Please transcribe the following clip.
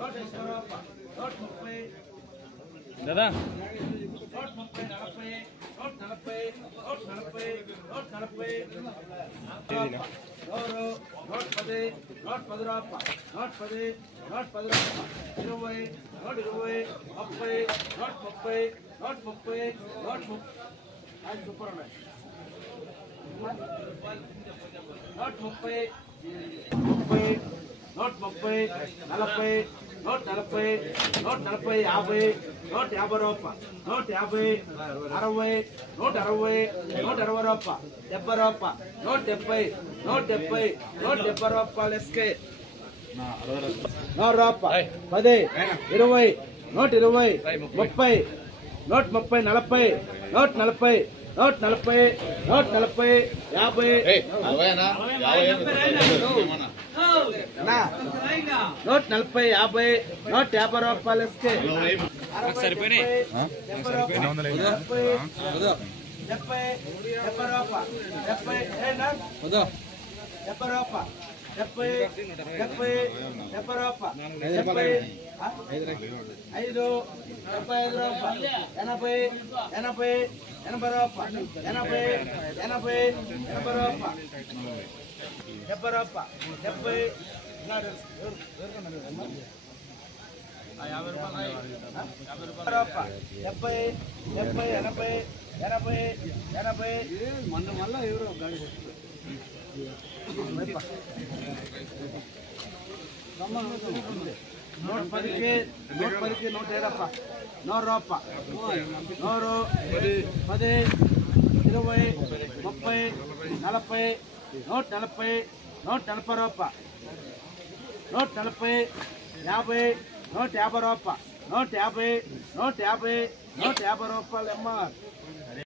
నూట ఇరవై రూపాయలు నూట ముప్పై దాదా నూట ముప్పై నలభై నూట నలభై నూట నలభై నూట నలభై నూరు నూట పది నూట పది రూపాయలు నూట పది నూట పది రూపాయలు ఇరవై నూట ఇరవై ముప్పై నూట ముప్పై నూట ముప్పై నూట ముప్పై అది సూపర్ ఉన్నాయి నూట ముప్పై ముప్పై నూట ముప్పై నలభై నూట నలభై నూట నలభై యాభై నూట యాభై రూపాయలు. నూట యాభై అరవై నూట అరవై నూట అరవై రూపాయలు. డెబ్బై రూపాయలు. నూట డెబ్బై నూట డెబ్బై నూట డెబ్బై రూపాయలు ఎస్కే. నూరు రూపాయలు. పది ఇరవై నూట ఇరవై ముప్పై నూట ముప్పై నలభై నూట నలభై నూట నలభై నూట నలభై యాభై. అన్నా, నూట నలభై యాభై నూట యాభై రూపాయలు ఇస్తే సరిపోయినాయి. డెబ్బై రూపాయలు డెబ్బై డెబ్బై డెబ్బై రూపాయలు డెబ్బై ఏనా? డెబ్బై రూపాయలు డెబ్బై డెబ్బై డెబ్బై రూపాయలు డెబ్బై ఆ? ఐదు డెబ్బై ఐదు రూపాయలు ఎనభై ఎనభై ఎనభై రూపాయలు ఎనభై ఎనభై ఎనభై రూపాయలు డెబ్బై రూపాయలు డెబ్బై ఉన్నాడు. ఎవరు- ఎవరికన్నా లేదమ్మా? ఆ యాభై రూపాయలు ఆ? యాభై రూపాయలు డెబ్బై డెబ్బై ఎనభై ఎనభై ఎనభై మొన్న మళ్ళా ఎవరు గాడి నూట పదికి నూట పదికి నూట ఏడప్ప నూరు రూప నూరు పది ఇరవై ముప్పై నలభై నూట నలభై నూట నలభై రూప నూట నలభై యాభై నూట యాభై రూప నూట యాభై నూట యాభై నూట యాభై రూపాయలు అమ్మ.